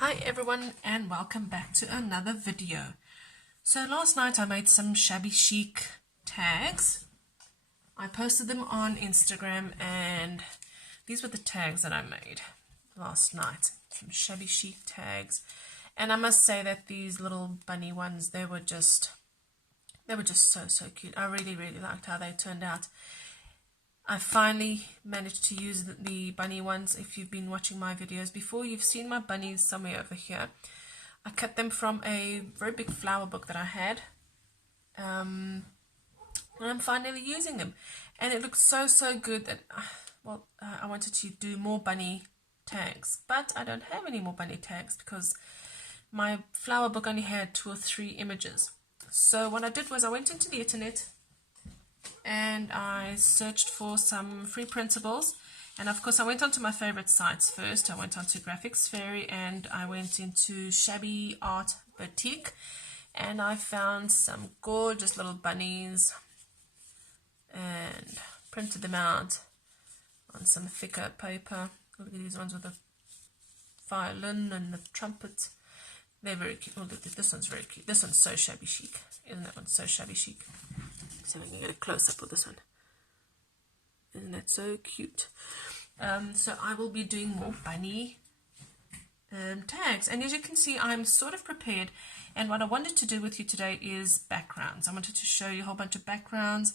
Hi everyone and welcome back to another video. So last night I made some shabby chic tags. I posted them on Instagram and these were the tags that I made last night. Some shabby chic tags. And I must say that these little bunny ones, they were just so cute. I really liked how they turned out. I finally managed to use the bunny ones. If you've been watching my videos before, you've seen my bunnies somewhere over here. I cut them from a very big flower book that I had. And I'm finally using them. And it looks so good that, I wanted to do more bunny tags. But I don't have any more bunny tags because my flower book only had 2 or 3 images. So what I did was I went into the internet and I searched for some free printables, and of course I went onto my favorite sites first. I went onto Graphics Fairy and I went into Shabby Art Boutique, and I found some gorgeous little bunnies and printed them out on some thicker paper. Look at these ones with the violin and the trumpet. They're very cute. Oh, look, this one's very cute. This one's so shabby chic. Isn't that one so shabby chic? So we can get a close-up of this one. Isn't that so cute? So I will be doing more bunny tags. And as you can see, I'm sort of prepared. And what I wanted to do with you today is backgrounds. I wanted to show you a whole bunch of backgrounds,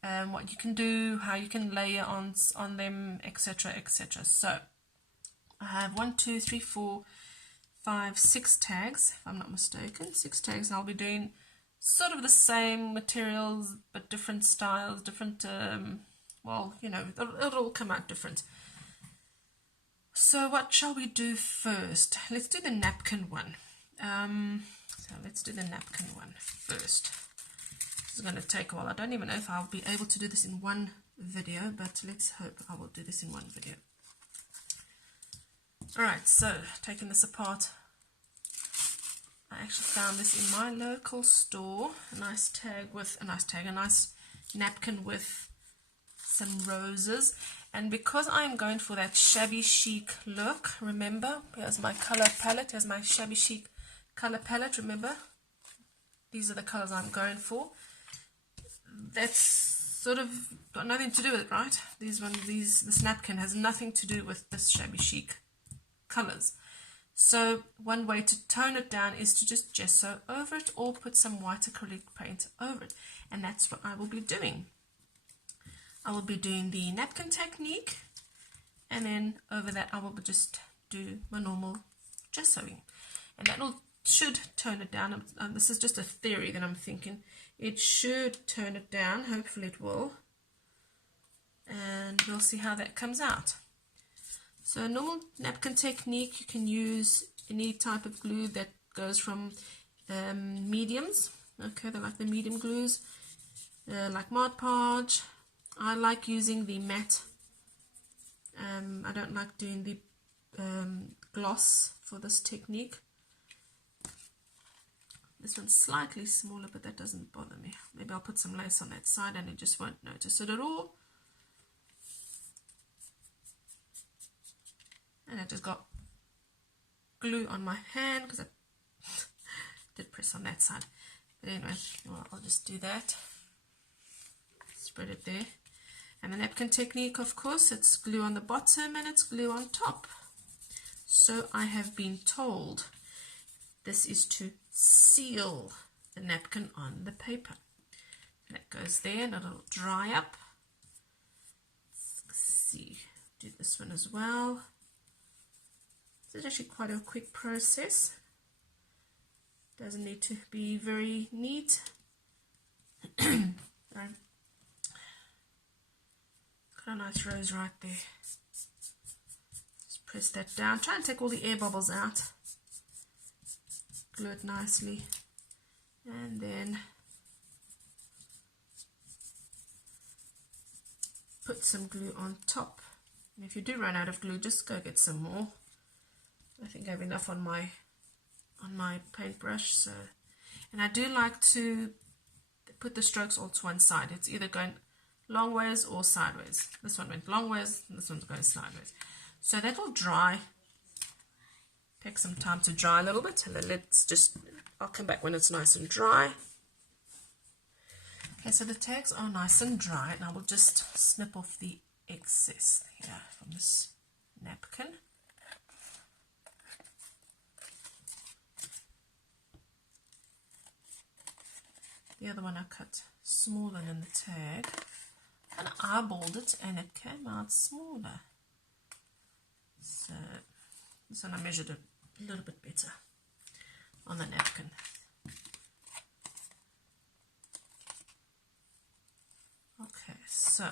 what you can do, how you can layer on them, etc. So I have 1, 2, 3, 4, 5, 6 tags, if I'm not mistaken. 6 tags, and I'll be doing sort of the same materials but different styles, different it'll all come out different. So what shall we do first? Let's do the napkin one. So let's do the napkin one first. This is going to take a while. I don't even know if I'll be able to do this in one video, but let's hope I will do this in one video. Alright, so taking this apart, I actually found this in my local store. A nice napkin with some roses. And because I'm going for that shabby chic look, remember, here's my color palette, here's my shabby chic color palette, remember? These are the colors I'm going for. That's sort of got nothing to do with it, right? This napkin has nothing to do with this shabby chic colors. So one way to tone it down is to just gesso over it or put some white acrylic paint over it, and that's what I will be doing. I will be doing the napkin technique, and then over that I will just do my normal gessoing, and that should tone it down. This is just a theory that I'm thinking. It should tone it down, hopefully it will, and we'll see how that comes out. So normal napkin technique, you can use any type of glue that goes from mediums. Okay, they're like the medium glues, like Mod Podge. I like using the matte. I don't like doing the gloss for this technique. This one's slightly smaller, but that doesn't bother me. Maybe I'll put some lace on that side and you just won't notice it at all. And I just got glue on my hand because I did press on that side. But anyway, well, I'll just do that. Spread it there. And the napkin technique, of course, it's glue on the bottom and it's glue on top. So I have been told this is to seal the napkin on the paper. And it goes there and it'll dry up. Let's see, do this one as well. It's actually quite a quick process. Doesn't need to be very neat. Got a nice rose right there. Just press that down. Try and take all the air bubbles out. Glue it nicely. And then put some glue on top. And if you do run out of glue, just go get some more. I think I have enough on my paintbrush. So, and I do like to put the strokes all to one side. It's either going long ways or sideways. This one went long ways and this one's going sideways. So that will dry. Take some time to dry a little bit, and then I'll come back when it's nice and dry. Okay, so the tags are nice and dry, and I will just snip off the excess here from this napkin. The other one I cut smaller than the tag, and I eyeballed it, and it came out smaller. So this one I measured it a little bit better on the napkin. Okay, so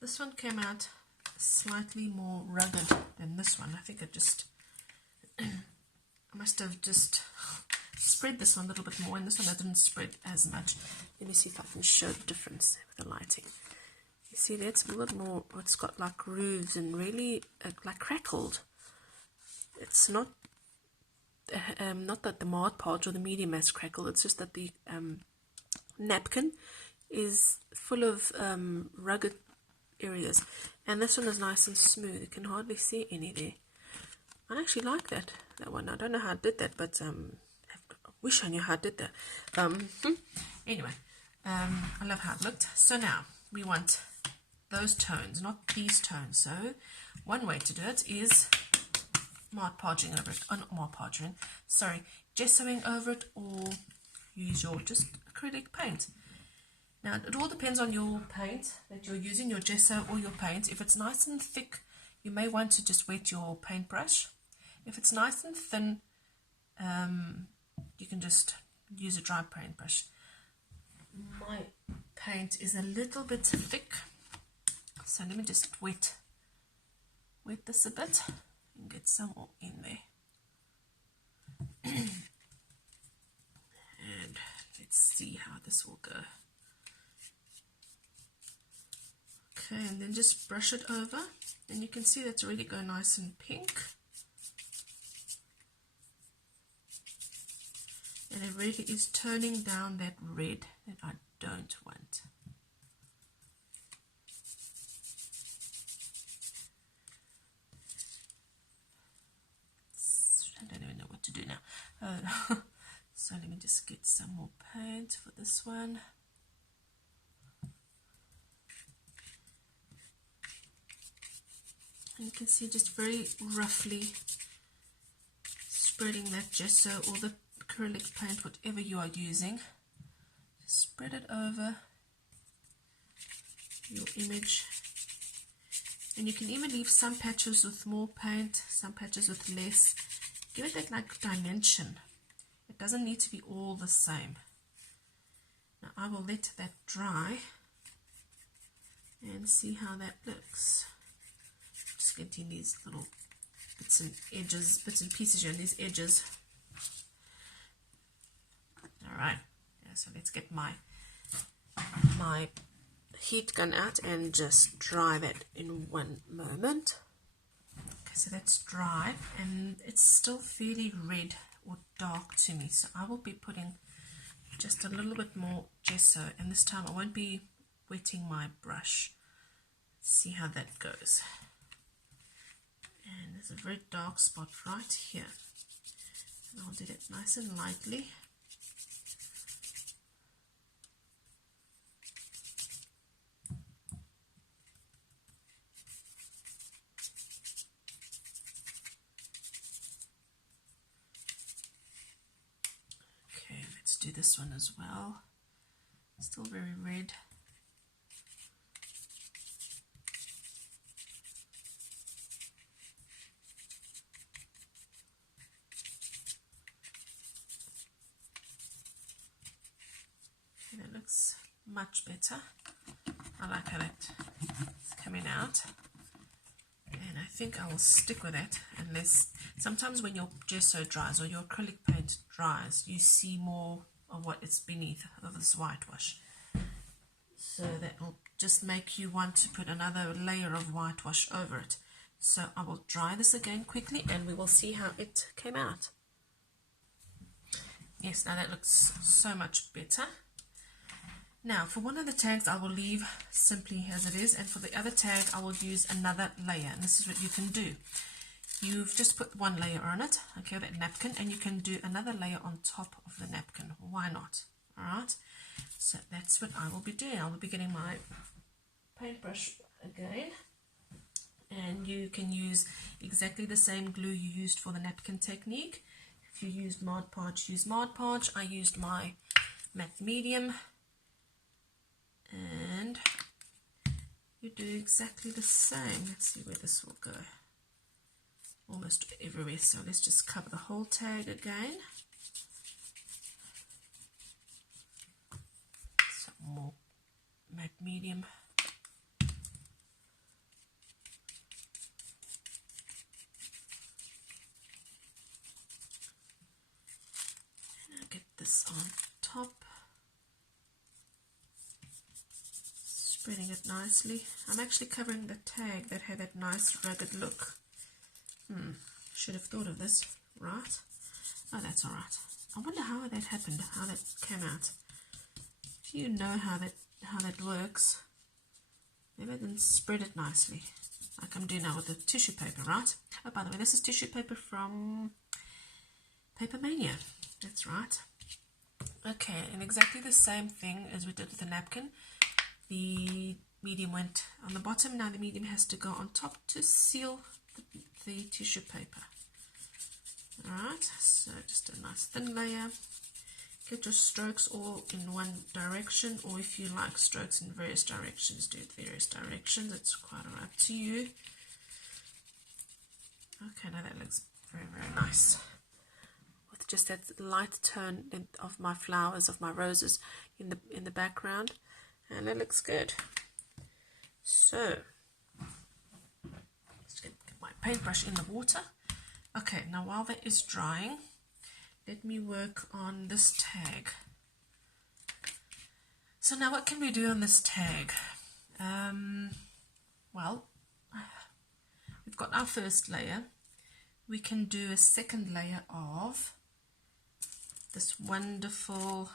this one came out slightly more rugged than this one. I think I must have just spread this one a little bit more, and this one I didn't spread as much. Let me see if I can show the difference with the lighting. You see there, it's a little more, it's got like grooves and really like crackled. It's not that the Mod Podge or the medium has crackled, it's just that the napkin is full of rugged areas, and this one is nice and smooth. You can hardly see any there. I actually like that one. I don't know how I did that, but I wish I knew how I did that. Anyway, I love how it looked. So now we want those tones, not these tones. So one way to do it is Mod Podging over it, not Mod Podging, sorry, gessoing over it, or use your just acrylic paint. Now it all depends on your paint that you're using, your gesso or your paint. If it's nice and thick, you may want to just wet your paintbrush. If it's nice and thin, you can just use a dry paintbrush. My paint is a little bit thick, so let me just wet this a bit and get some more in there. And let's see how this will go. Okay, and then just brush it over, and you can see that's already go nice and pink. And it really is toning down that red that I don't want. I don't even know what to do now. So let me just get some more paint for this one. And you can see just very roughly spreading that gesso or the acrylic paint, whatever you are using. Just spread it over your image. And you can even leave some patches with more paint, some patches with less. Give it that like dimension. It doesn't need to be all the same. Now I will let that dry and see how that looks. Just getting these little bits and pieces here on these edges. Alright, yeah, so let's get my heat gun out and just dry that in one moment. Okay, so that's dry and it's still fairly red or dark to me, so I will be putting just a little bit more gesso, and this time I won't be wetting my brush. Let's see how that goes. And there's a very dark spot right here, and I'll do that nice and lightly. Okay, let's do this one as well. Still very red. That looks much better. I like how that's coming out, and I think I will stick with that, unless sometimes when your gesso dries or your acrylic paint dries, you see more of what is beneath of this whitewash, so that will just make you want to put another layer of whitewash over it. So I will dry this again quickly and we will see how it came out. Yes, now that looks so much better. Now for one of the tags I will leave simply as it is, and for the other tag I will use another layer, and this is what you can do. You've just put one layer on it, okay, that napkin, and you can do another layer on top of the napkin. Why not? Alright, so that's what I will be doing. I will be getting my paintbrush again, and you can use exactly the same glue you used for the napkin technique. If you used Mod Podge, use Mod Podge. I used my matte medium, and you do exactly the same. Let's see where this will go. Almost everywhere, so let's just cover the whole tag again. Some more matte medium. And I'll get this on top. Spreading it nicely. I'm actually covering the tag that had that nice rugged look. Should have thought of this, right? Oh, that's alright. I wonder how that happened, how that came out. If you know how that works, maybe I didn't spread it nicely, like I'm doing now with the tissue paper, right? Oh, by the way, this is tissue paper from Paper Mania. That's right. Okay, and exactly the same thing as we did with the napkin. The medium went on the bottom, now the medium has to go on top to seal the tissue paper. Alright, so just a nice thin layer. Get your strokes all in one direction, or if you like strokes in various directions, do it various directions. It's quite alright to you. Okay, now that looks very, very nice. With just that light tone of my flowers, of my roses in the background, and that looks good. So let's get my paintbrush in the water. Okay, now while that is drying, let me work on this tag. So now what can we do on this tag? Well, we've got our first layer. We can do a second layer of this wonderful,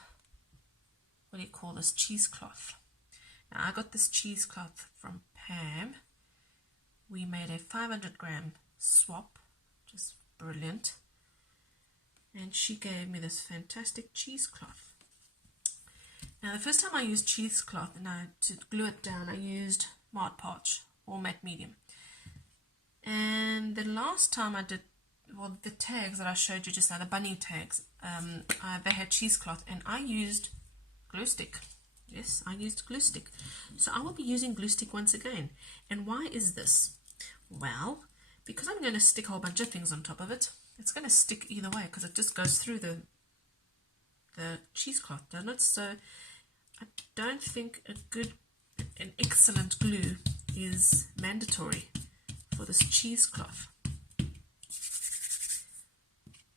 what do you call this, cheesecloth. Now I got this cheesecloth from Pam. We made a 500-gram swap, just brilliant. And she gave me this fantastic cheesecloth. Now the first time I used cheesecloth, and to glue it down, I used Mod Podge or matte medium. And the last time I did, well, the tags that I showed you just now, the bunny tags, they had cheesecloth, and I used glue stick. Yes, I used glue stick. So I will be using glue stick once again. And why is this? Well, because I'm going to stick a whole bunch of things on top of it. It's going to stick either way because it just goes through the cheesecloth, doesn't it? So I don't think an excellent glue is mandatory for this cheesecloth.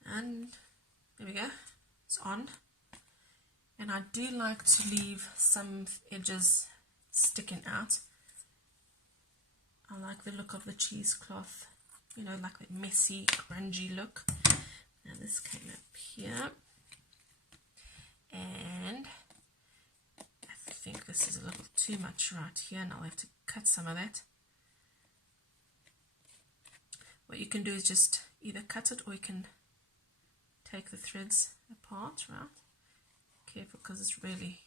And there we go, it's on. And I do like to leave some edges sticking out. I like the look of the cheesecloth, you know, like that messy, grungy look. Now this came up here, and I think this is a little too much right here, and I'll have to cut some of that. What you can do is just either cut it, or you can take the threads apart, right? Careful, because this really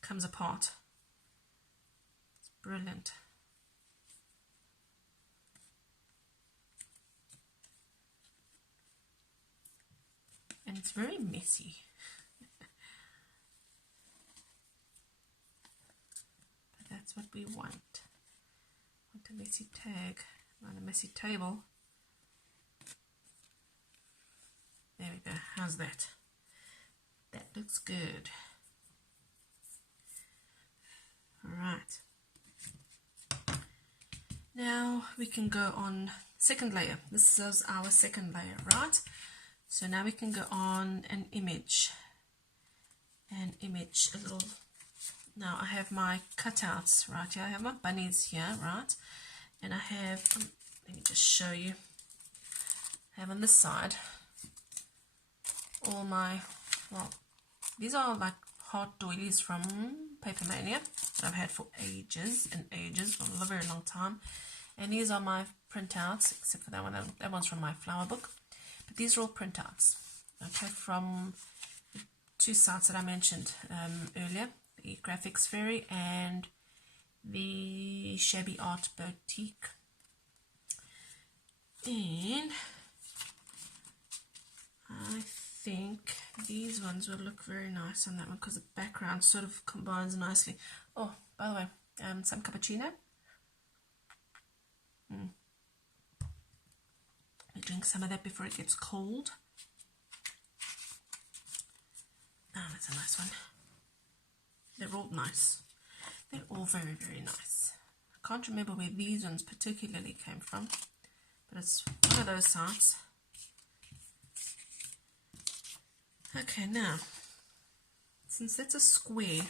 comes apart. It's brilliant. And it's very messy. But that's what we want. Want a messy tag, not a messy table. There we go. How's that? That looks good. Alright. Now we can go on second layer. This is our second layer, right? So now we can go on an image. A little. Now I have my cutouts right here. I have my bunnies here, right? And I have, let me just show you. I have on this side all my, well, these are like heart doilies from Paper Mania that I've had for ages and ages, for a very long time. And these are my printouts, except for that one. That one's from my flower book. But these are all printouts, okay, from the two sites that I mentioned earlier, the Graphics Fairy and the Shabby Art Boutique. And I think these ones will look very nice on that one because the background sort of combines nicely. Oh, by the way, some cappuccino. I drink some of that before it gets cold. Oh, that's a nice one. They're all nice. They're all very, very nice. I can't remember where these ones particularly came from, but it's one of those sites. Okay, now, since that's a square,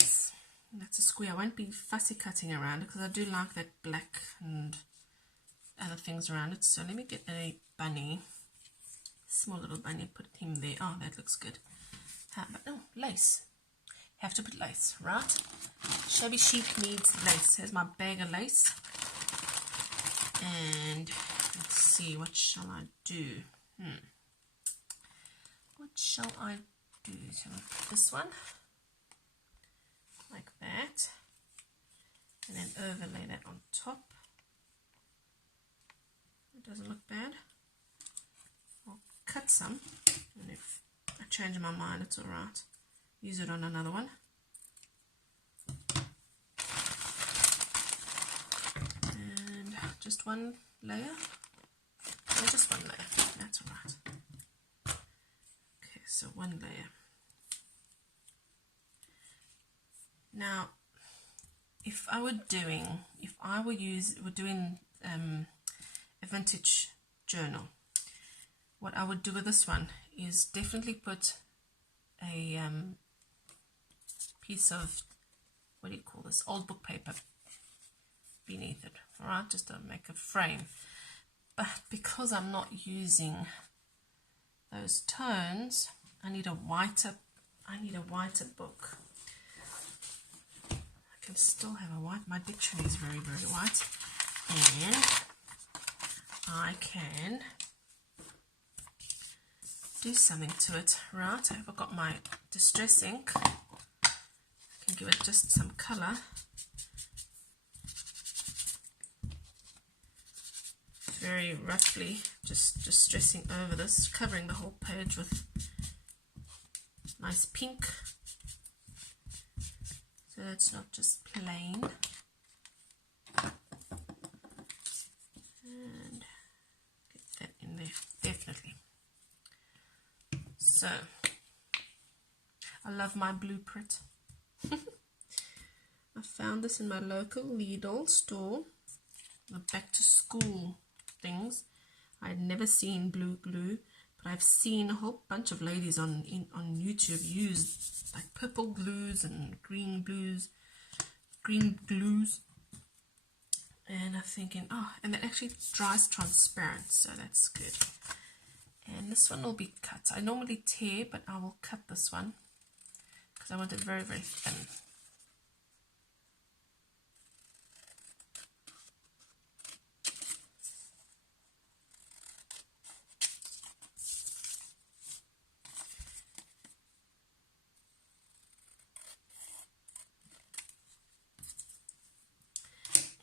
I won't be fussy cutting around it because I do like that black and other things around it. So let me get a bunny, small little bunny, put him there. Oh, that looks good. But oh, lace. Have to put lace, right? Shabby Chic needs lace. Here's my bag of lace. And let's see, what shall I do? What shall I do? So I'll put this one like that, and then overlay that on top. It doesn't look bad. I'll cut some, and if I change my mind, it's alright. Use it on another one. And just one layer. No, just one layer. That's alright. Okay, so one layer. Now, if I were doing a vintage journal, what I would do with this one is definitely put a piece of, what do you call this, old book paper beneath it, alright, just to make a frame. But because I'm not using those tones, I need a whiter book. I can still have a white, my dictionary is very, very white, and I can do something to it, right? I've got my distress ink. I can give it just some colour. Very roughly, just distressing over this, covering the whole page with nice pink, so it's not just plain. And get that in there, definitely. So, I love my blueprint. I found this in my local Lidl store, the back to school things. I had never seen blue glue, but I've seen a whole bunch of ladies on YouTube use like purple glues and green glues, and I'm thinking, oh, and it actually dries transparent, so that's good. And this one will be cut. I normally tear, but I will cut this one because I want it very, very thin.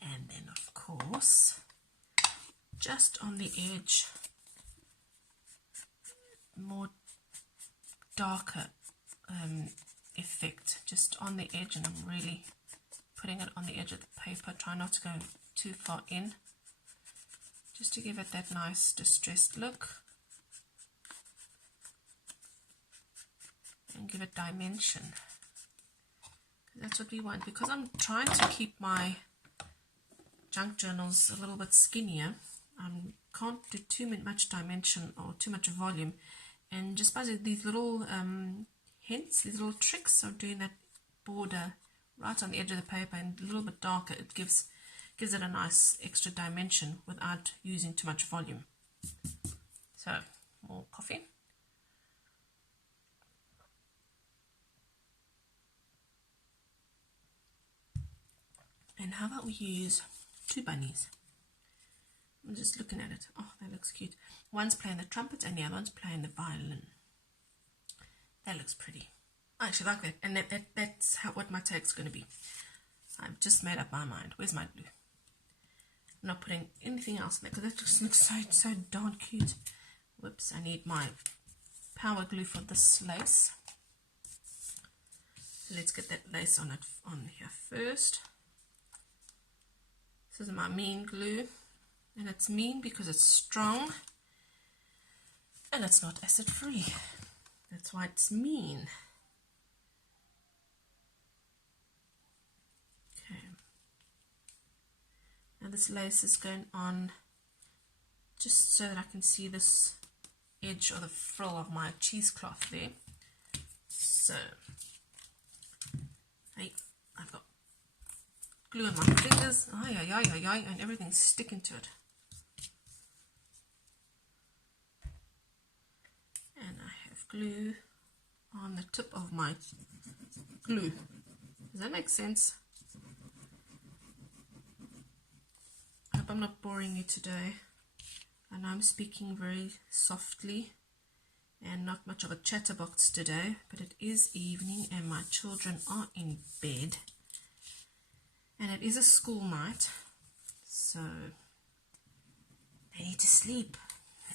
And then, of course, just on the edge, more darker effect, just on the edge, and I'm really putting it on the edge of the paper. Try not to go too far in, just to give it that nice distressed look and give it dimension. That's what we want, because I'm trying to keep my junk journals a little bit skinnier. I can't do too much dimension or too much volume, and just by these little hints, these little tricks of doing that border right on the edge of the paper and a little bit darker, it gives it a nice extra dimension without using too much volume. So, more coffee. And how about we use 2 bunnies? I'm just looking at it. Oh, that looks cute. One's playing the trumpet and the other one's playing the violin. That looks pretty. I actually like that. And that's what my tag's going to be. I've just made up my mind. Where's my glue? I'm not putting anything else in there because that just looks so darn cute. Whoops, I need my power glue for this lace. So let's get that lace on here first. This is my mean glue. And it's mean because it's strong. And it's not acid free. That's why it's mean. Okay. Now this lace is going on just so that I can see this edge or the frill of my cheesecloth there. So, hey, I've got glue on my fingers, and everything's sticking to it. And I have glue on the tip of my glue. Does that make sense? I hope I'm not boring you today. I know I'm speaking very softly and not much of a chatterbox today, but it is evening and my children are in bed. And it is a school night, so they need to sleep.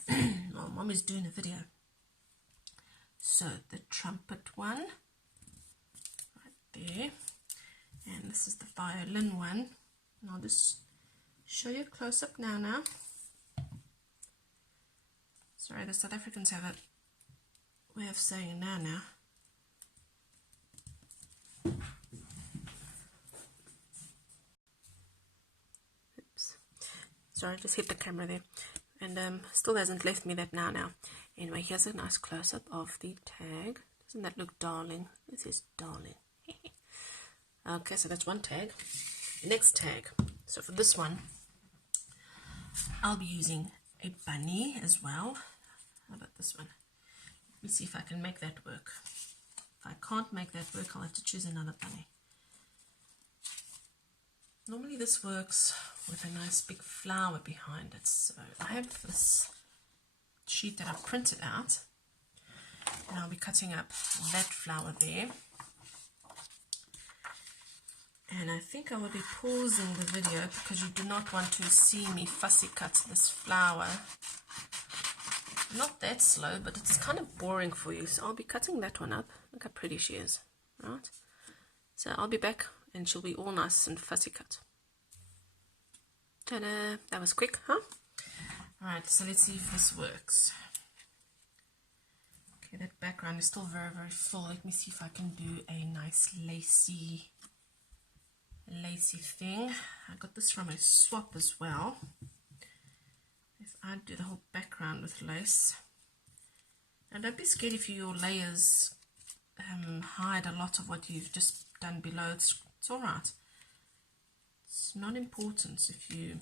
Well, Mom is doing a video. So the trumpet one, right there, and this is the violin one. And I'll just show you a close-up now. Sorry, the South Africans have a way of saying now. Oops. Sorry, just hit the camera there. And still hasn't left me that now. Anyway, here's a nice close-up of the tag. Doesn't that look darling? This is darling. Okay, so that's one tag. Next tag. So for this one, I'll be using a bunny as well. How about this one? Let me see if I can make that work. If I can't make that work, I'll have to choose another bunny. Normally this works with a nice big flower behind it. So I have this sheet that I printed out, and I'll be cutting up that flower there. And I think I will be pausing the video because you do not want to see me fussy cut this flower. Not that slow, but it's kind of boring for you. So I'll be cutting that one up. Look how pretty she is, right? So I'll be back and she'll be all nice and fussy cut. Ta-da! That was quick, huh? Alright, so let's see if this works. Okay, that background is still very, very full. Let me see if I can do a nice lacy thing. I got this from a swap as well. If I do the whole background with lace. Now don't be scared if your layers hide a lot of what you've just done below. It's alright. It's not important if you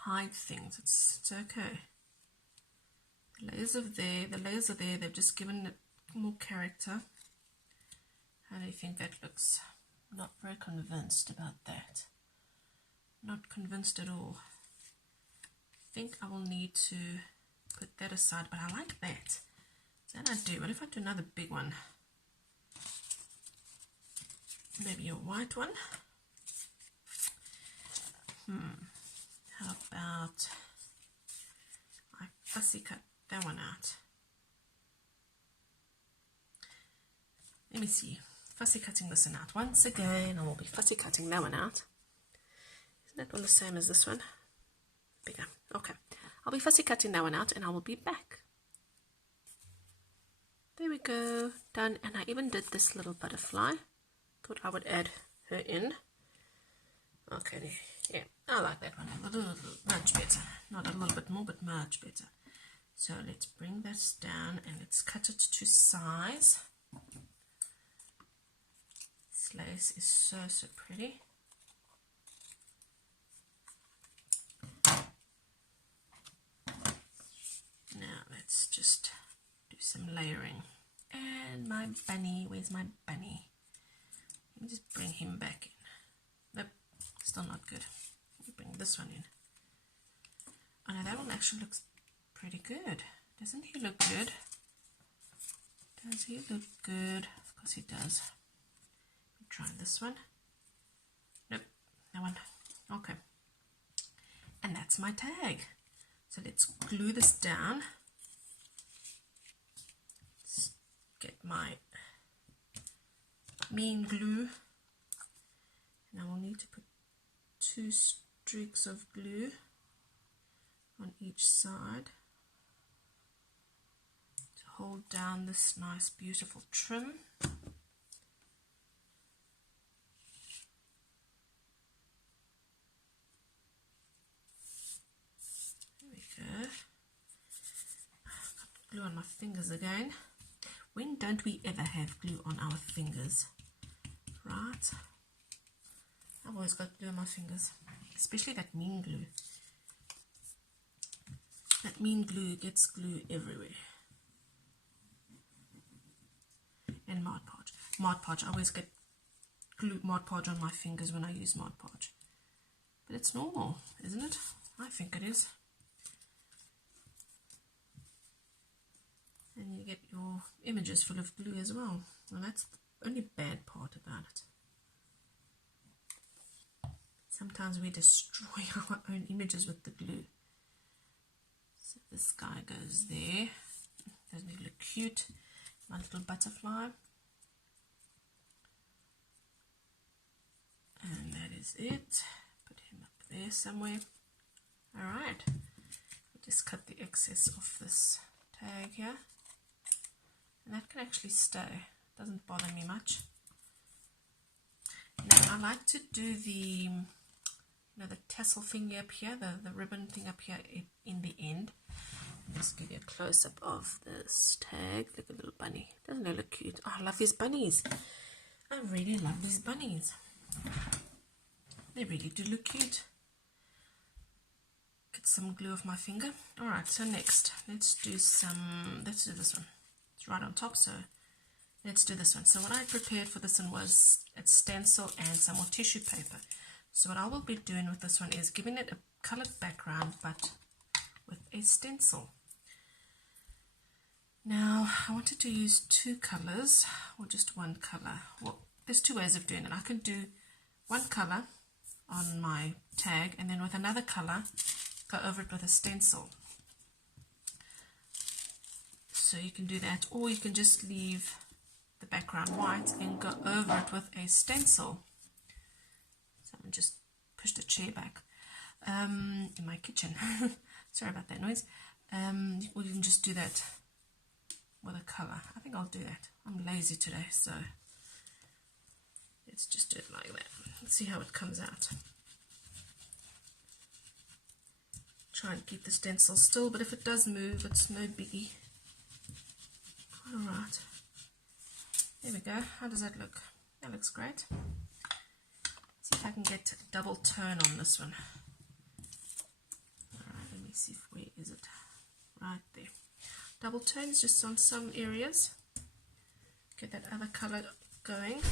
hide things. It's okay. The layers are there. They've just given it more character. How do you think that looks? Not very convinced about that. Not convinced at all. I think I will need to put that aside, but I like that. So that I do. What if I do another big one? Maybe a white one. How about I fussy cut that one out? Let me see. Fussy cutting this one out. Once again, I will be fussy cutting that one out. Isn't that one the same as this one? Bigger. Okay. I'll be fussy cutting that one out and I will be back. There we go. Done. And I even did this little butterfly. Thought I would add her in. Okay. Yeah. I like that one a little, much better. Not a little bit more, but much better. So let's bring this down and let's cut it to size. This lace is so pretty. Now let's just do some layering. And my bunny, where's my bunny? Let me just bring him back in. still not good. Let me bring this one in. Oh no, that one actually looks pretty good. Doesn't he look good? Does he look good? Of course he does. Let me try this one. Nope, that one. Okay. And that's my tag. So let's glue this down. Let's get my mean glue. And I will need to put 2 streaks of glue on each side to hold down this nice beautiful trim. There we go. Got glue on my fingers again. When don't we ever have glue on our fingers? Right? I've always got glue on my fingers, especially that mean glue. That mean glue gets glue everywhere. And Mod Podge. Mod Podge, I always get glue Mod Podge on my fingers when I use Mod Podge. But it's normal, isn't it? I think it is. And you get your images full of glue as well. And that's the only bad part about it. Sometimes we destroy our own images with the glue. So this guy goes there. Doesn't he look cute? My little butterfly. And that is it. Put him up there somewhere. Alright. Just cut the excess off this tag here. And that can actually stay. Doesn't bother me much. Now I like to do the the tassel thingy up here, the ribbon thing up here in the end. Just give you a close-up of this tag. Look at the little bunny. Doesn't it look cute? Oh, I love these bunnies. I really love these bunnies. They really do look cute. Get some glue off my finger. Alright, so next, let's do this one. It's right on top, so let's do this one. So what I prepared for this one was a stencil and some more tissue paper. So what I will be doing with this one is giving it a colored background, but with a stencil. Now, I wanted to use 2 colors or just 1 color. Well, there's 2 ways of doing it. I can do 1 color on my tag and then with another color, go over it with a stencil. So you can do that, or you can just leave the background white and go over it with a stencil. Someone just pushed a chair back in my kitchen. Sorry about that noise. Or you can just do that with a color. I think I'll do that. I'm lazy today, so let's just do it like that. Let's see how it comes out. Try and keep the stencil still, but if it does move, it's no biggie. Alright. There we go. How does that look? That looks great. See if I can get a double tone on this one. Alright, let me see where is it. Right there. Double tones just on some areas. Get that other color going.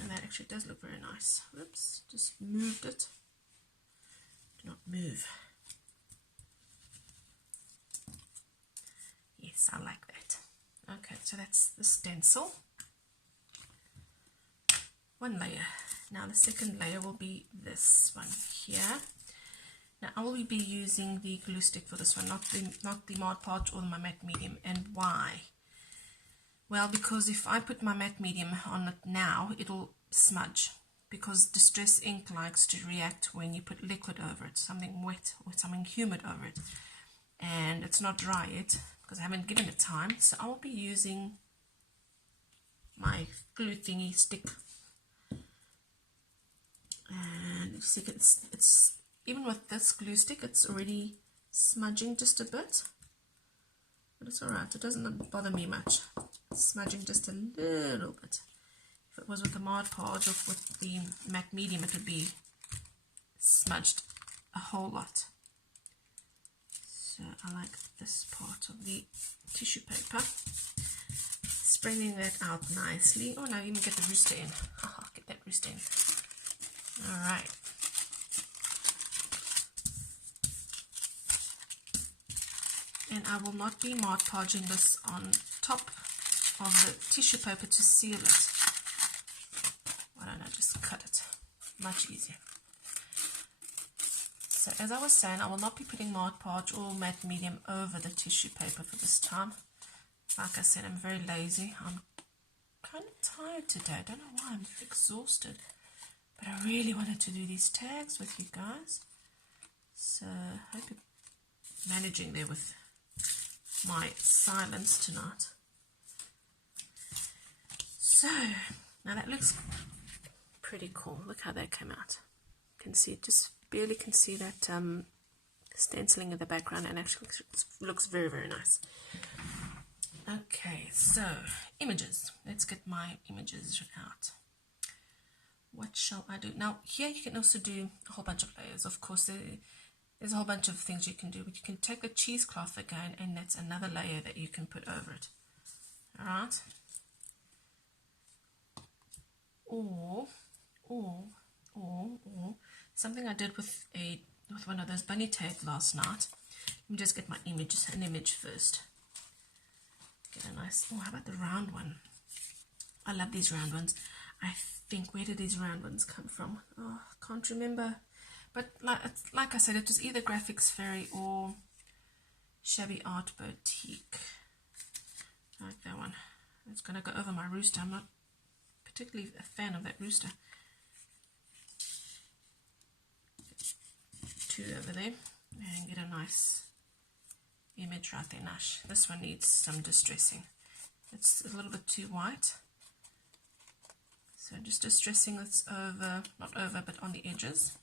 And that actually does look very nice. Oops, just moved it. Do not move. Yes, I like that. Okay, so that's the stencil. 1 layer. Now the second layer will be this one here. Now I will be using the glue stick for this one, not the Mod Podge or my matte medium. And why? Well, because if I put my matte medium on it now, it'll smudge. Because Distress ink likes to react when you put liquid over it, something wet or something humid over it. And it's not dry yet, because I haven't given it time. So I will be using my glue thingy stick. And you see, it's even with this glue stick, it's already smudging just a bit. But it's alright, it doesn't bother me much. It's smudging just a little bit. If it was with the Mod Podge or with the matte medium, it would be smudged a whole lot. So I like this part of the tissue paper. Let's spreading that out nicely. Oh, now you can get the rooster in. Get that rooster in. All right. And I will not be Mod Podging this on top of the tissue paper to seal it. Why don't I just cut it? Much easier. So as I was saying, I will not be putting Mod Podge or matte medium over the tissue paper for this time. Like I said, I'm very lazy. I'm kind of tired today. I don't know why. I'm exhausted. But I really wanted to do these tags with you guys. So I hope you're managing there with my silence tonight. So now that looks pretty cool. Look how that came out. You can see it, just barely can see that stenciling in the background, and actually looks very, very nice. Okay, so images. Let's get my images out. What shall I do? Now here you can also do a whole bunch of layers. Of course, there's a whole bunch of things you can do, but you can take the cheesecloth again, and that's another layer that you can put over it. Alright? Or something I did with one of those bunny tags last night. Let me just get an image first. Get a nice, how about the round one? I love these round ones. I think, where did these round ones come from? Oh, I can't remember. But like I said, it was either Graphics Fairy or Shabby Art Boutique. I like that one. It's going to go over my rooster. I'm not particularly a fan of that rooster. Two over there. And get a nice image right there. Nash. This one needs some distressing. It's a little bit too white. So just distressing this over, not over, but on the edges.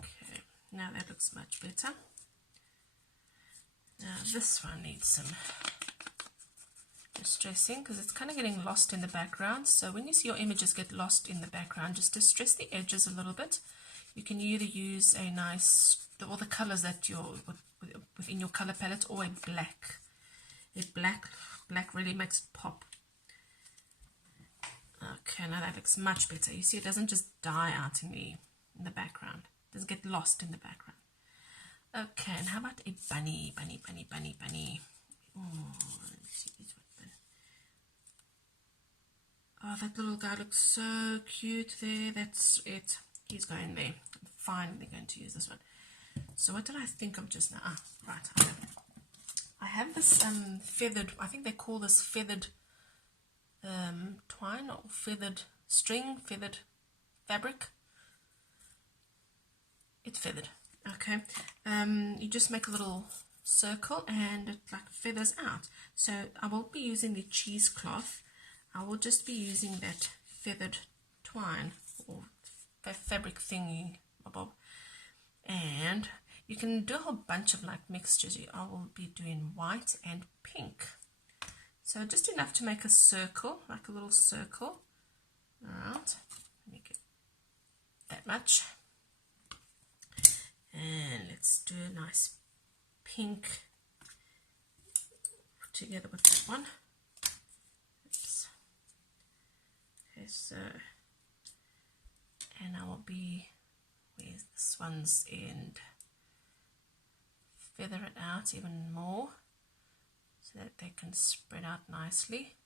Okay, now that looks much better. Now this one needs some distressing because it's kind of getting lost in the background. So when you see your images get lost in the background, just distress the edges a little bit. You can either use a nice, all the colors that you're within your color palette, or a black. Black really makes it pop. Okay, now that looks much better. You see, it doesn't just die out in the background. It doesn't get lost in the background. Okay, and how about a bunny? Oh, let's see this one. Oh, that little guy looks so cute there. That's it. He's going there. I'm finally going to use this one. So what did I think of just now? Right. I have this feathered, I think they call this feathered twine or feathered string, feathered fabric. It's feathered. Okay. You just make a little circle and it like feathers out. So I won't be using the cheesecloth. I will just be using that feathered twine or fabric thingy, bob. And you can do a whole bunch of like mixtures. I will be doing white and pink. So just enough to make a circle, like a little circle. Alright, let me get that much. And let's do a nice pink together with that one. Oops. Okay, so, and I will be, where's this one's end? Feather it out even more so that they can spread out nicely.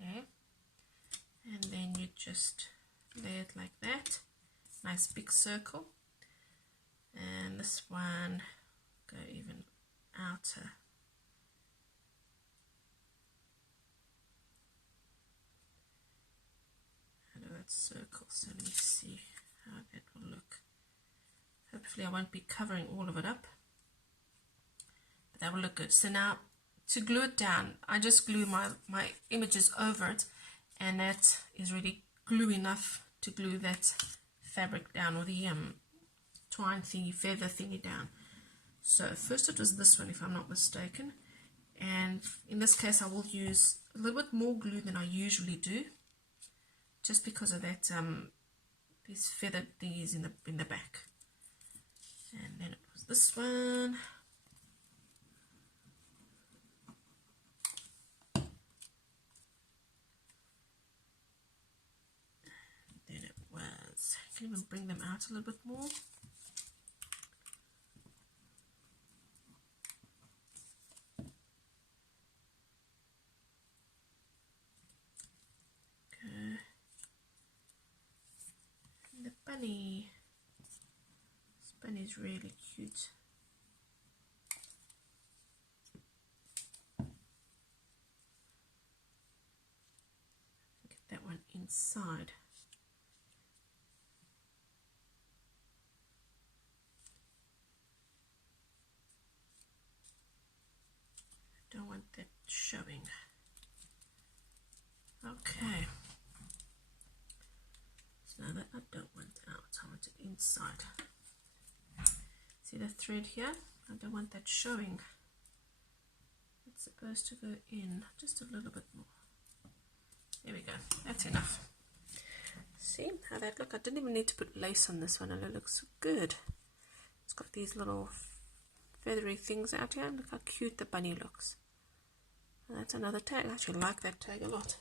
Okay, and then you just lay it like that. Nice big circle. And this one go even outer. I know that circle, so let me see how that will look. Hopefully I won't be covering all of it up, but that will look good. So now to glue it down, I just glue my images over it, and that is really glue enough to glue that fabric down, or the twine thingy, feather thingy down. So first it was this one, if I'm not mistaken, and in this case I will use a little bit more glue than I usually do, just because of that these feathered things in the back. And then it was this one. Then it was, I can even bring them out a little bit more. Okay. And the bunny. This bunny is really cute. Get that one inside. Don't want that showing. Okay. So now that I don't want out, I want it inside. See the thread here? I don't want that showing. It's supposed to go in just a little bit more. There we go. That's enough. See how that look? I didn't even need to put lace on this one, and it looks so good. It's got these little feathery things out here. Look how cute the bunny looks. And that's another tag. I actually like that tag a lot.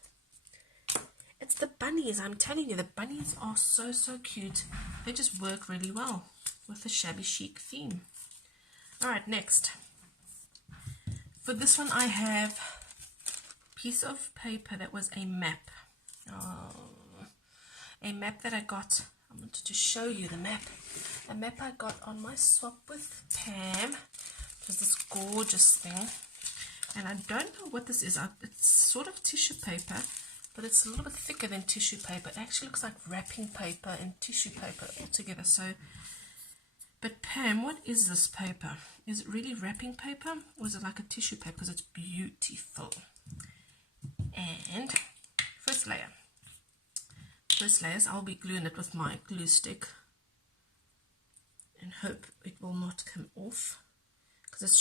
It's the bunnies, I'm telling you, the bunnies are so cute. They just work really well with the shabby chic theme. Alright, next. For this one I have a piece of paper that was a map. A map that I got. I wanted to show you the map. A map I got on my swap with Pam. It was this gorgeous thing. And I don't know what this is. It's sort of tissue paper, but it's a little bit thicker than tissue paper. It actually looks like wrapping paper and tissue paper all together. So, but Pam, what is this paper? Is it really wrapping paper, or is it like a tissue paper? Because it's beautiful. And first layer. First layers, I'll be gluing it with my glue stick and hope it will not come off. Because it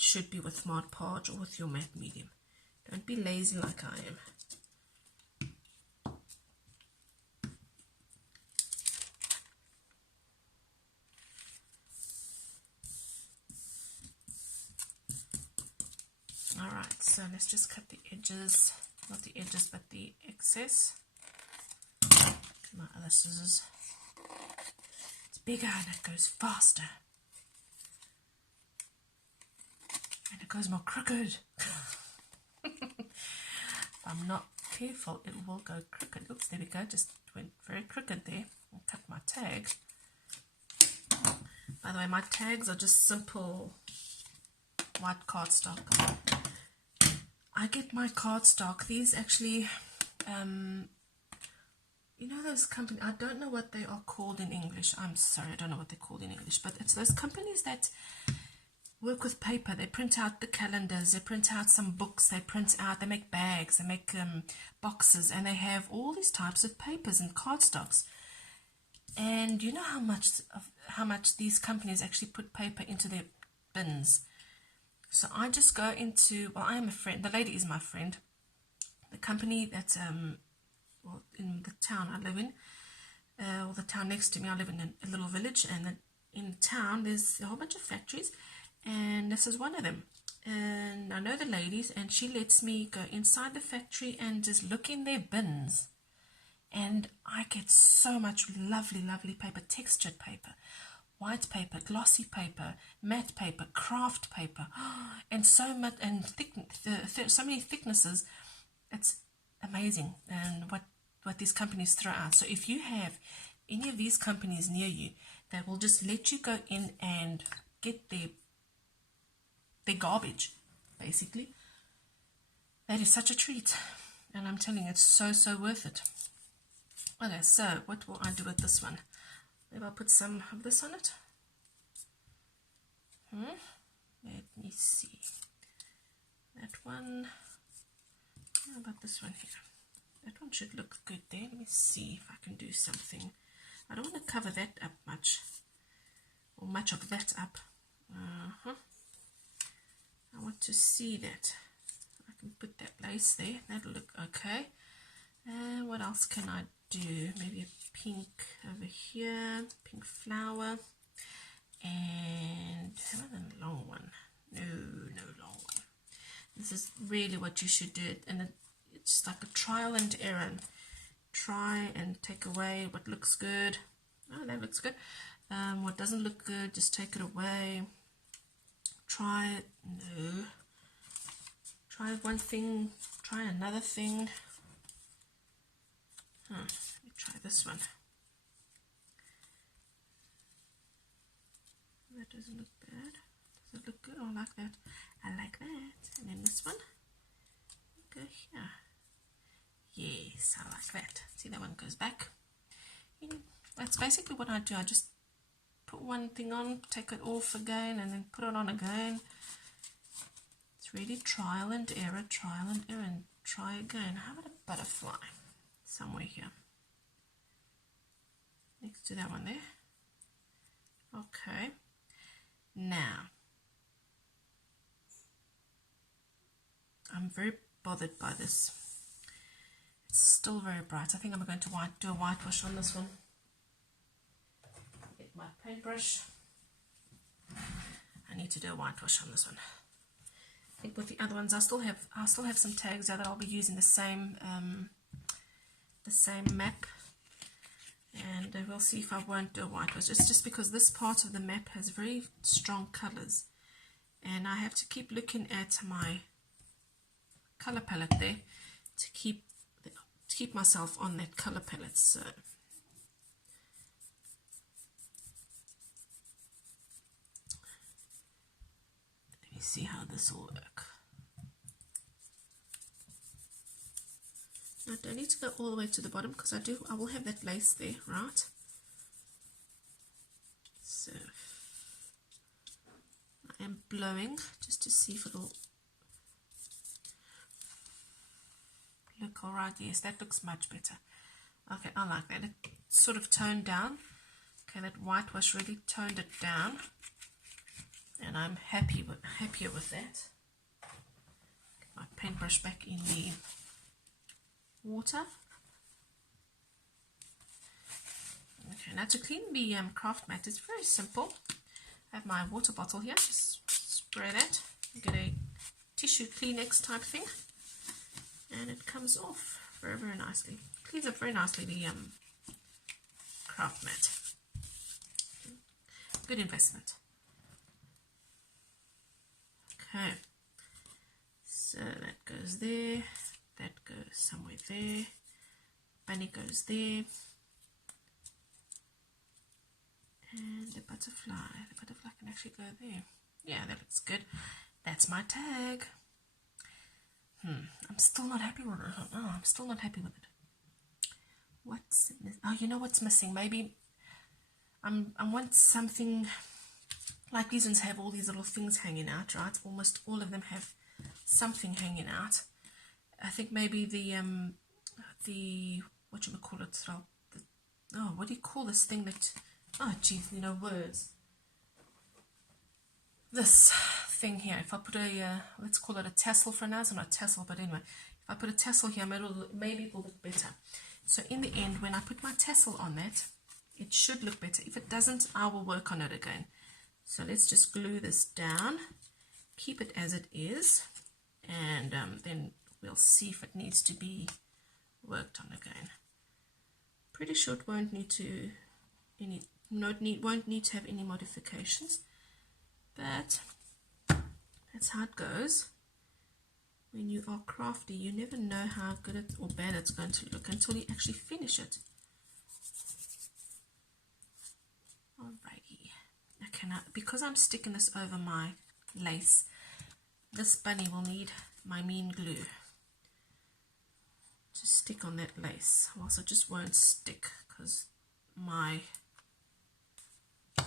should be with Mod Podge or with your matte medium. Don't be lazy like I am. Alright, so let's just cut the edges, not the edges but the excess. My other scissors. It's bigger and it goes faster. And it goes more crooked. If I'm not careful, it will go crooked. Oops, there we go. Just went very crooked there. I'll cut my tag. By the way, my tags are just simple white cardstock. I get my cardstock. These actually, you know those companies, I don't know what they are called in English. I'm sorry, I don't know what they're called in English. But it's those companies that work with paper. They print out the calendars, they print out some books, they make bags, they make boxes, and they have all these types of papers and cardstocks. And you know how much these companies actually put paper into their bins. So I just go into, well, I am a friend, the lady is my friend, the company that's well, in the town I live in, or the town next to me. I live in a little village, and in town there's a whole bunch of factories, and this is one of them. And I know the ladies, and she lets me go inside the factory and just look in their bins, and I get so much lovely paper, textured paper, white paper, glossy paper, matte paper, craft paper, and so much, and so many thicknesses. It's amazing, and what these companies throw out. So if you have any of these companies near you that will just let you go in and get their garbage, basically, that is such a treat. And I'm telling you, it's so worth it. Okay, so what will I do with this one? Maybe I'll put some of this on it. Let me see. That one. How about this one here? That one should look good there. Let me see if I can do something. I don't want to cover that up much, or much of that up. I want to see that. I can put that lace there. That'll look okay. And what else can I do? Maybe a pink over here, pink flower, and have a long one. No long one. This is really what you should do, and it's like a trial and error. Try and take away what looks good. Oh, that looks good. What doesn't look good, just take it away. Try it. No. Try one thing, try another thing. Let me try this one. That doesn't look bad. Does it look good? I like that. I like that. And then this one. Go here. Yes, I like that. See, that one goes back. And that's basically what I do. I just put one thing on, take it off again, and then put it on again. It's really trial and error, and try again. How about a butterfly? Somewhere here. Next to that one there. Okay. Now, I'm very bothered by this. It's still very bright. I think I'm going to do a whitewash on this one. Get my paintbrush. I need to do a whitewash on this one. I think with the other ones, I still have some tags there that I'll be using the same map, and we'll see if I won't do a whitewash. It's just because this part of the map has very strong colors, and I have to keep looking at my color palette there to keep myself on that color palette. So let me see how this will work. I don't need to go all the way to the bottom because I will have that lace there, right? So I am blowing just to see if it'll look alright. Yes, that looks much better. Okay, I like that. It sort of toned down. Okay, that whitewash really toned it down, and I'm happier with that. Get my paintbrush back in the water. Okay, now to clean the craft mat, it's very simple. I have my water bottle here. Just spray that. Get a tissue Kleenex type thing, and it comes off very, very nicely. Cleans up very nicely the craft mat. Good investment. Okay, so that goes there. That goes somewhere there. Bunny goes there. And the butterfly can actually go there. Yeah, that looks good. That's my tag. I'm still not happy with it. Oh, I'm still not happy with it. What's missing? Oh, you know what's missing? Maybe I want something like these ones have all these little things hanging out, right? Almost all of them have something hanging out. I think maybe the what you call it? What do you call this thing that? Oh, geez, words. This thing here. If I put a let's call it a tassel for now. It's not a tassel, but anyway, if I put a tassel here, maybe it will look better. So in the end, when I put my tassel on that, it should look better. If it doesn't, I will work on it again. So let's just glue this down, keep it as it is, and then we'll see if it needs to be worked on again. Pretty sure it won't need to won't need to have any modifications, but that's how it goes. When you are crafty, you never know how good or bad it's going to look until you actually finish it. Alrighty. Okay, now because I'm sticking this over my lace, this bunny will need my mean glue to stick on that lace, or else it just won't stick because my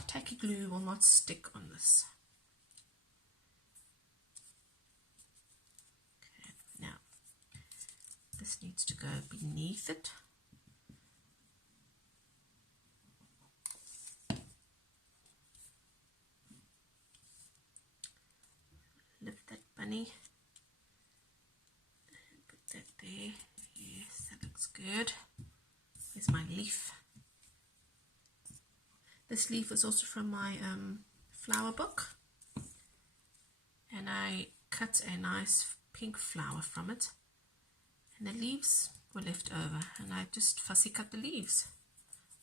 tacky glue will not stick on this. Okay, now this needs to go beneath it. Lift that bunny and put that there. Yes, that looks good. Here's my leaf. This leaf is also from my flower book, and I cut a nice pink flower from it, and the leaves were left over, and I just fussy cut the leaves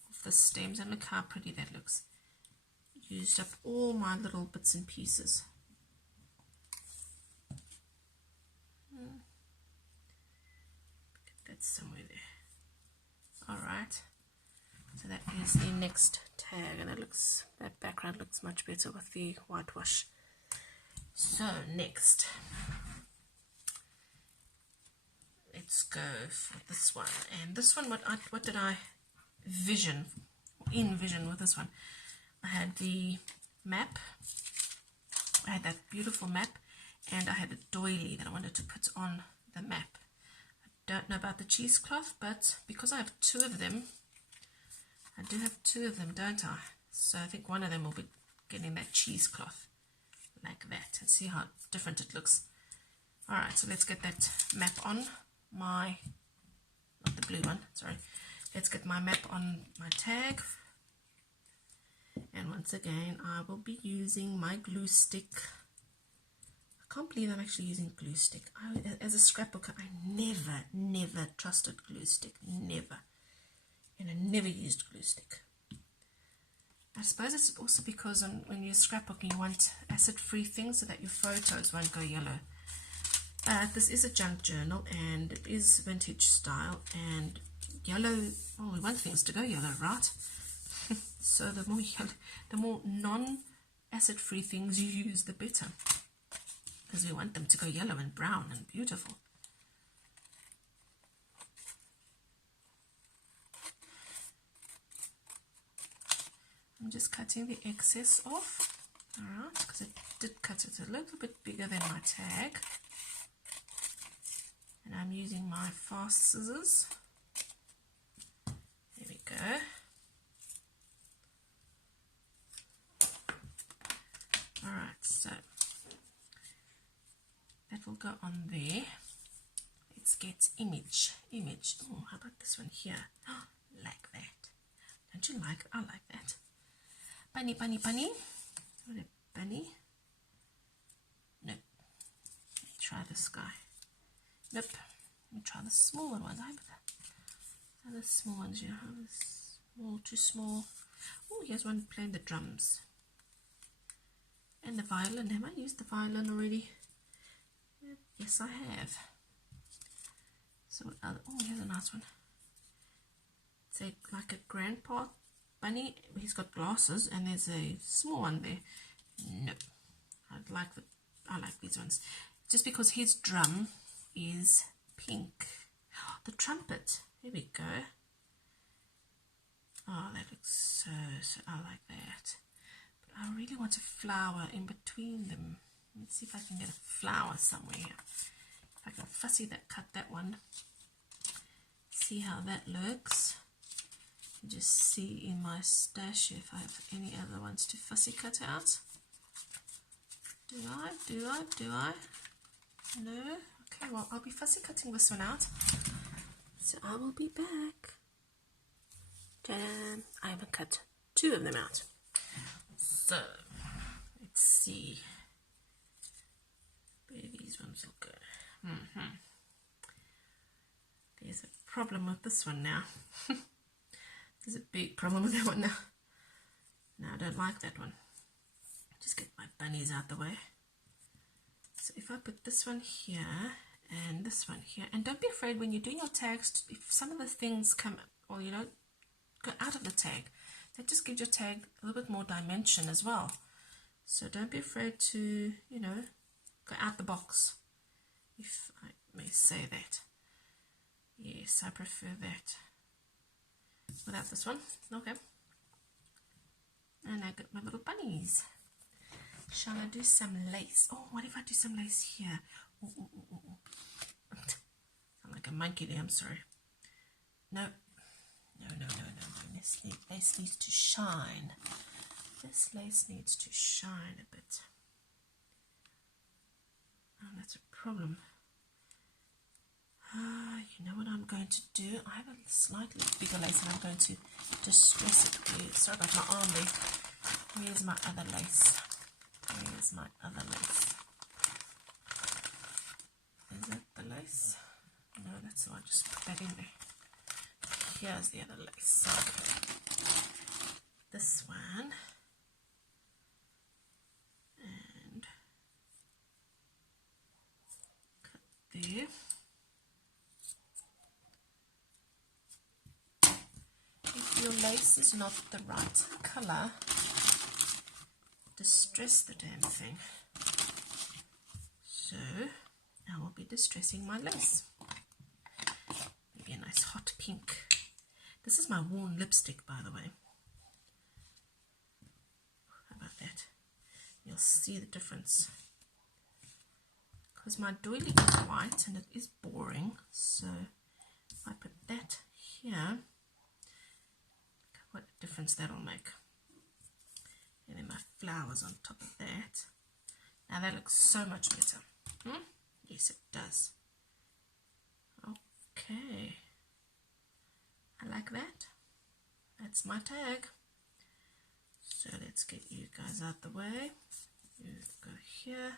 off the stems, and look how pretty that looks. Used up all my little bits and pieces. Get that somewhere there. Alright, so that is the next tag, and it looks, that background looks much better with the whitewash. So next, let's go for this one. And this one, what did I envision with this one? I had the map, I had that beautiful map, and I had a doily that I wanted to put on the map. I don't know about the cheesecloth, but because I have two of them, I do have two of them, don't I? So I think one of them will be getting that cheesecloth like that, and see how different it looks. Alright, so let's get that map on my, not the blue one, sorry. Let's get my map on my tag. And once again, I will be using my glue stick. I can't believe I'm actually using glue stick. As a scrapbooker, I never trusted glue stick. Never. And I never used glue stick. I suppose it's also because when you're scrapbooking, you want acid-free things so that your photos won't go yellow. But this is a junk journal, and it is vintage style, and yellow, well, we want things to go yellow, right? So the more yellow, the more non-acid-free things you use, the better, because we want them to go yellow and brown and beautiful. I'm just cutting the excess off, alright, because I did cut it a little bit bigger than my tag. And I'm using my fast scissors. There we go. Alright, so that will go on there. Let's get image. Oh, how about this one here? Oh, like that. Don't you like it? I like that. Bunny. What a bunny. Nope. Let's try this guy. Nope. Let me try the smaller ones. How the small ones here? How small, too small. Oh, here's one playing the drums. And the violin. Have I used the violin already? Yes, I have. So what other? Oh, here's a nice one. It's like a grandpa bunny. He's got glasses, and there's a small one there. Nope. I like these ones. Just because his drum is pink. The trumpet. There we go. Oh, that looks so. I like that. But I really want a flower in between them. Let's see if I can get a flower somewhere here. If I can fussy cut that one. See how that looks. Just see in my stash if I have any other ones to fussy cut out. Do I? No? Okay, well, I'll be fussy cutting this one out. So I will be back. Damn, I haven't cut two of them out. So, let's see where these ones will go. There's a problem with this one now. There's a big problem with that one now. No, I don't like that one. Just get my bunnies out the way. So if I put this one here and this one here, and don't be afraid when you're doing your tags, if some of the things come or you don't go out of the tag, that just gives your tag a little bit more dimension as well. So don't be afraid to, go out the box, if I may say that. Yes, I prefer that. Without this one, okay. And I got my little bunnies. Shall I do some lace? Oh, what if I do some lace here? Oh. I'm like a monkey there, I'm sorry. No. This lace needs to shine. This lace needs to shine a bit. Oh, that's a problem. You know what I'm going to do? I have a slightly bigger lace and I'm going to distress it with, sorry about my arm there. Where's my other lace? Where's my other lace? Is that the lace? No, that's the one. Just put that in there. Here's the other lace. Okay. This one. And cut there. If your lace is not the right color, distress the damn thing. So I will be distressing my lace. Maybe a nice hot pink. This is my worn lipstick, by the way. How about that? You'll see the difference. Because my doily is white and it is boring, so if I put that here, look what a difference that'll make. And then my flowers on top of that. Now that looks so much better. Yes, it does. Okay. I like that. That's my tag. So let's get you guys out the way. You go here.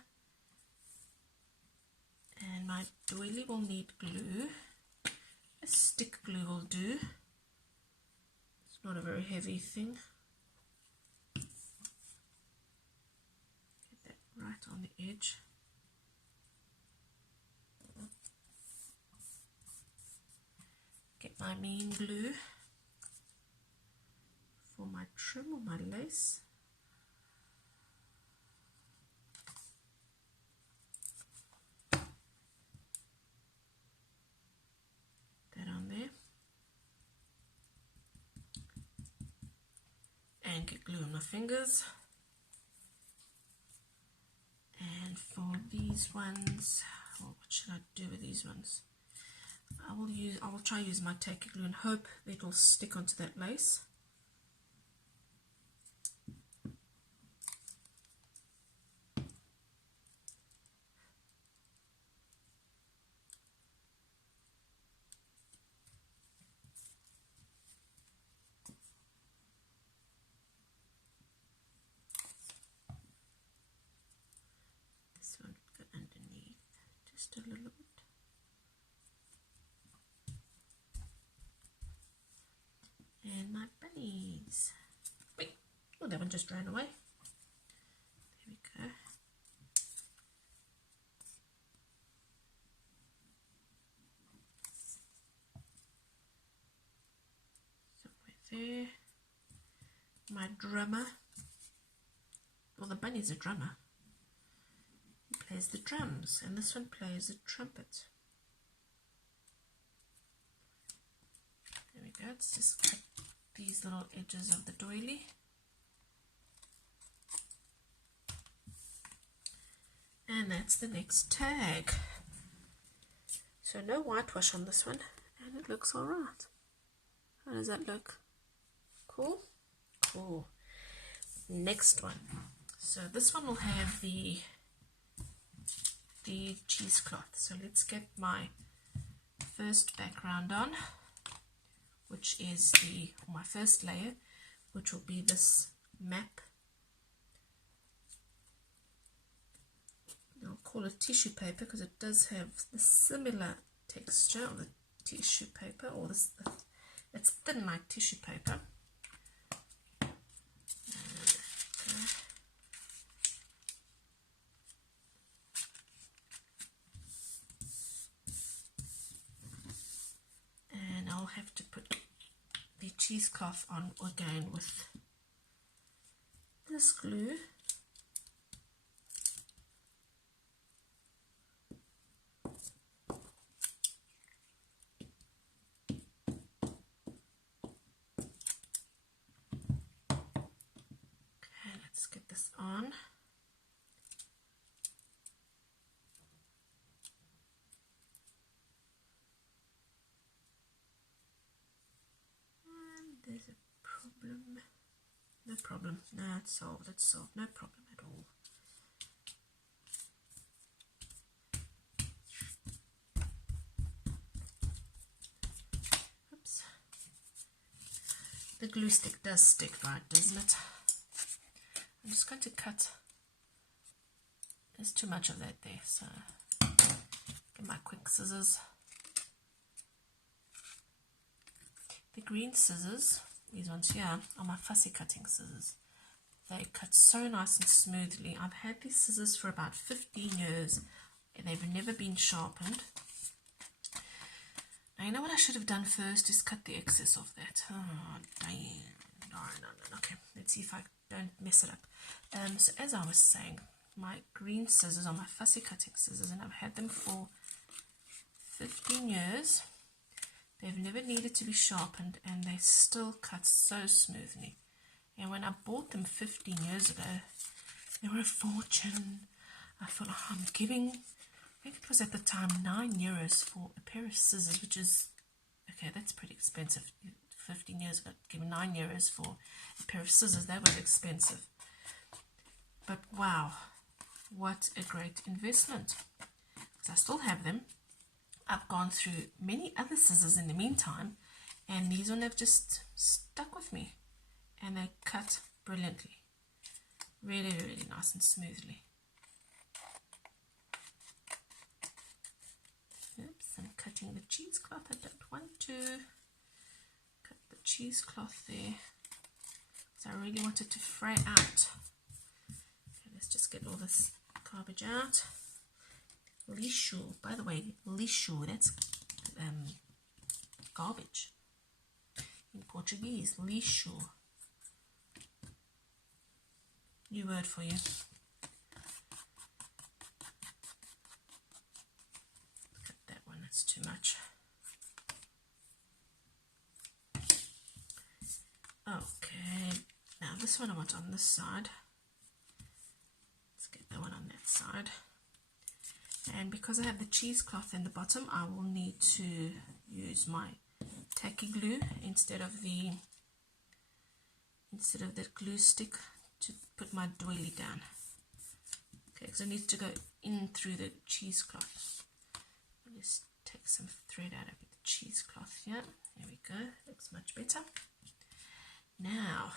And my doily will need glue. A stick glue will do. It's not a very heavy thing. Get that right on the edge. Get my mean glue for my trim or my lace. That on there. And get glue on my fingers. And for these ones, what should I do with these ones? I will try use my tacky glue and hope it will stick onto that lace. This one will go underneath just a little bit. And my bunnies. Wait, oh, that one just ran away. There we go. Somewhere there. My drummer. Well, the bunny's a drummer. He plays the drums, and this one plays the trumpet. There we go. Let's just cut these little edges of the doily. And that's the next tag. So no whitewash on this one, and it looks alright. How does that look? Cool? Cool. Next one. So this one will have the cheesecloth. So let's get my first background on, which is my first layer, which will be this map. I'll call it tissue paper because it does have the similar texture of the tissue paper, or this, it's thin like tissue paper. And I'll have to put the cheesecloth on again with this glue. Okay, let's get this on. There's a problem. No problem. No, it's solved. It's solved. No problem at all. The glue stick does stick, right, doesn't it? I'm just going to cut. There's too much of that there, so get my quick scissors. The green scissors, these ones here, are my fussy cutting scissors. They cut so nice and smoothly. I've had these scissors for about 15 years and they've never been sharpened. Now, you know what I should have done first is cut the excess off that. Oh, dang. No. Okay, let's see if I don't mess it up. So as I was saying, my green scissors are my fussy cutting scissors and I've had them for 15 years. They've never needed to be sharpened and they still cut so smoothly. And when I bought them 15 years ago, they were a fortune. I thought, oh, I'm giving, I think it was at the time, €9 for a pair of scissors, which is, okay, that's pretty expensive. 15 years ago, giving €9 for a pair of scissors, that was expensive. But wow, what a great investment. Because I still have them. I've gone through many other scissors in the meantime, and these ones have just stuck with me. And they cut brilliantly. Really, really nice and smoothly. Oops, I'm cutting the cheesecloth. I don't want to cut the cheesecloth there. So I really want it to fray out. Okay, let's just get all this garbage out. Lixo, by the way, lixo, that's garbage. In Portuguese, lixo. New word for you. Cut that one, that's too much. Okay, now this one I want on this side. Let's get that one on that side. And because I have the cheesecloth in the bottom, I will need to use my tacky glue instead of the glue stick to put my doily down. Okay, because I need to go in through the cheesecloth. I'll just take some thread out of the cheesecloth here. There we go, looks much better. Now,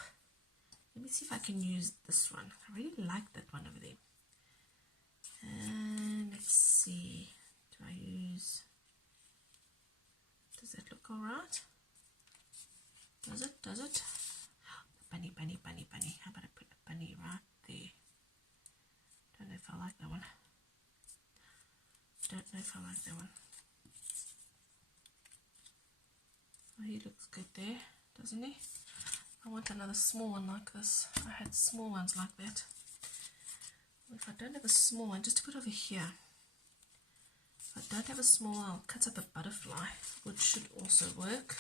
let me see if I can use this one. I really like that one over there. And let's see, do I use, does that look alright? Does it? Bunny. How about I put a bunny right there? Don't know if I like that one. Oh, he looks good there, doesn't he? I want another small one like this. I had small ones like that. If I don't have a small one, just to put over here. If I don't have a small one, I'll cut up a butterfly, which should also work.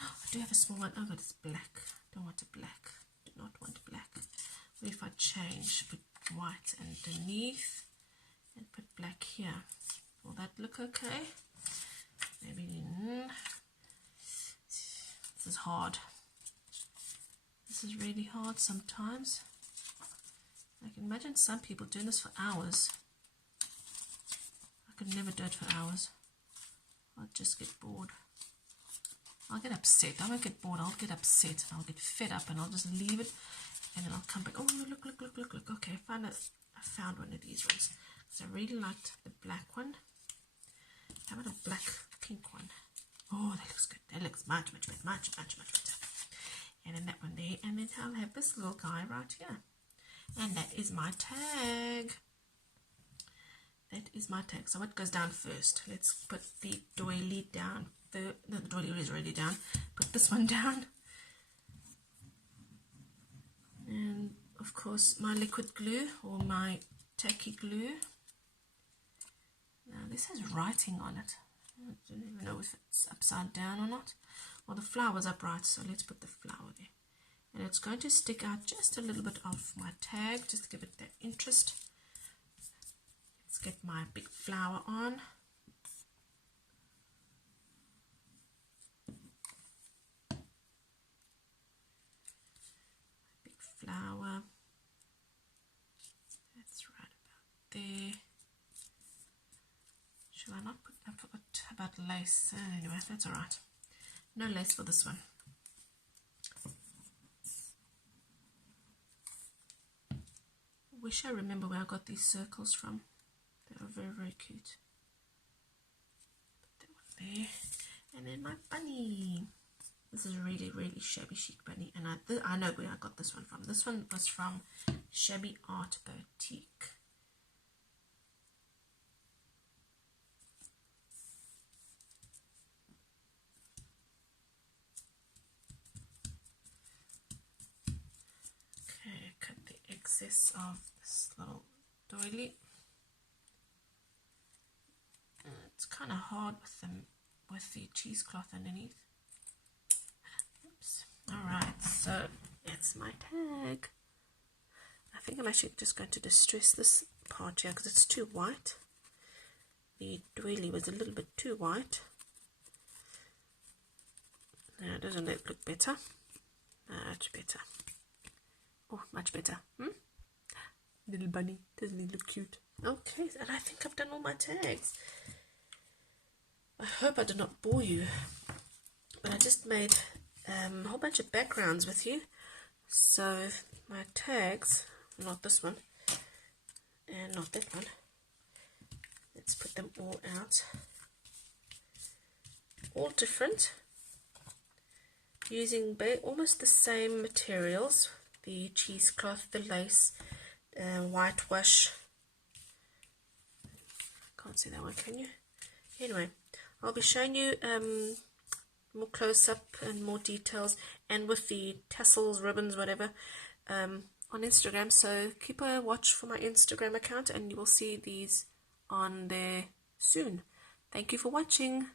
I do have a small one. Oh, but it's black. Don't want a black. Do not want black. What if I change, put white underneath and put black here? Will that look okay? Maybe. This is hard. This is really hard sometimes. I can imagine some people doing this for hours. I could never do it for hours. I'll just get bored. I'll get upset. I won't get bored. I'll get upset. I'll get fed up and I'll just leave it. And then I'll come back. Oh, look. Okay, I found one of these ones. So I really liked the black one. How about a black pink one? Oh, that looks good. That looks much better. And then that one there. And then I'll have this little guy right here. And that is my tag. So what goes down first? Let's put the doily down. The doily is already down. Put this one down. And of course my liquid glue or my tacky glue. Now this has writing on it. I don't even know if it's upside down or not. Well, the flower's upright, so let's put the flower there. And it's going to stick out just a little bit of my tag, just to give it that interest. Let's get my big flower on. Big flower. That's right about there. Shall I not put, I forgot about lace. Anyway, that's alright. No lace for this one. wish I remember where I got these circles from. They were very, very cute. Put that one there. And then my bunny. This is a really, really shabby chic bunny. And I know where I got this one from. This one was from Shabby Art Boutique. Okay, cut the excess of this little doily. It's kind of hard with the cheesecloth underneath. Oops. Alright, so it's my tag. I think I'm actually just going to distress this part here because it's too white. The doily was a little bit too white. Now, doesn't that look better? Much better. Oh, much better. Little bunny. Doesn't he look cute? Okay, and I think I've done all my tags. I hope I did not bore you. But I just made a whole bunch of backgrounds with you. So my tags, not this one, and not that one. Let's put them all out. All different. Using almost the same materials. The cheesecloth, the lace, whitewash. Can't see that one, can you? Anyway, I'll be showing you more close-up and more details, and with the tassels, ribbons, whatever, on Instagram. So keep a watch for my Instagram account and you will see these on there soon. Thank you for watching.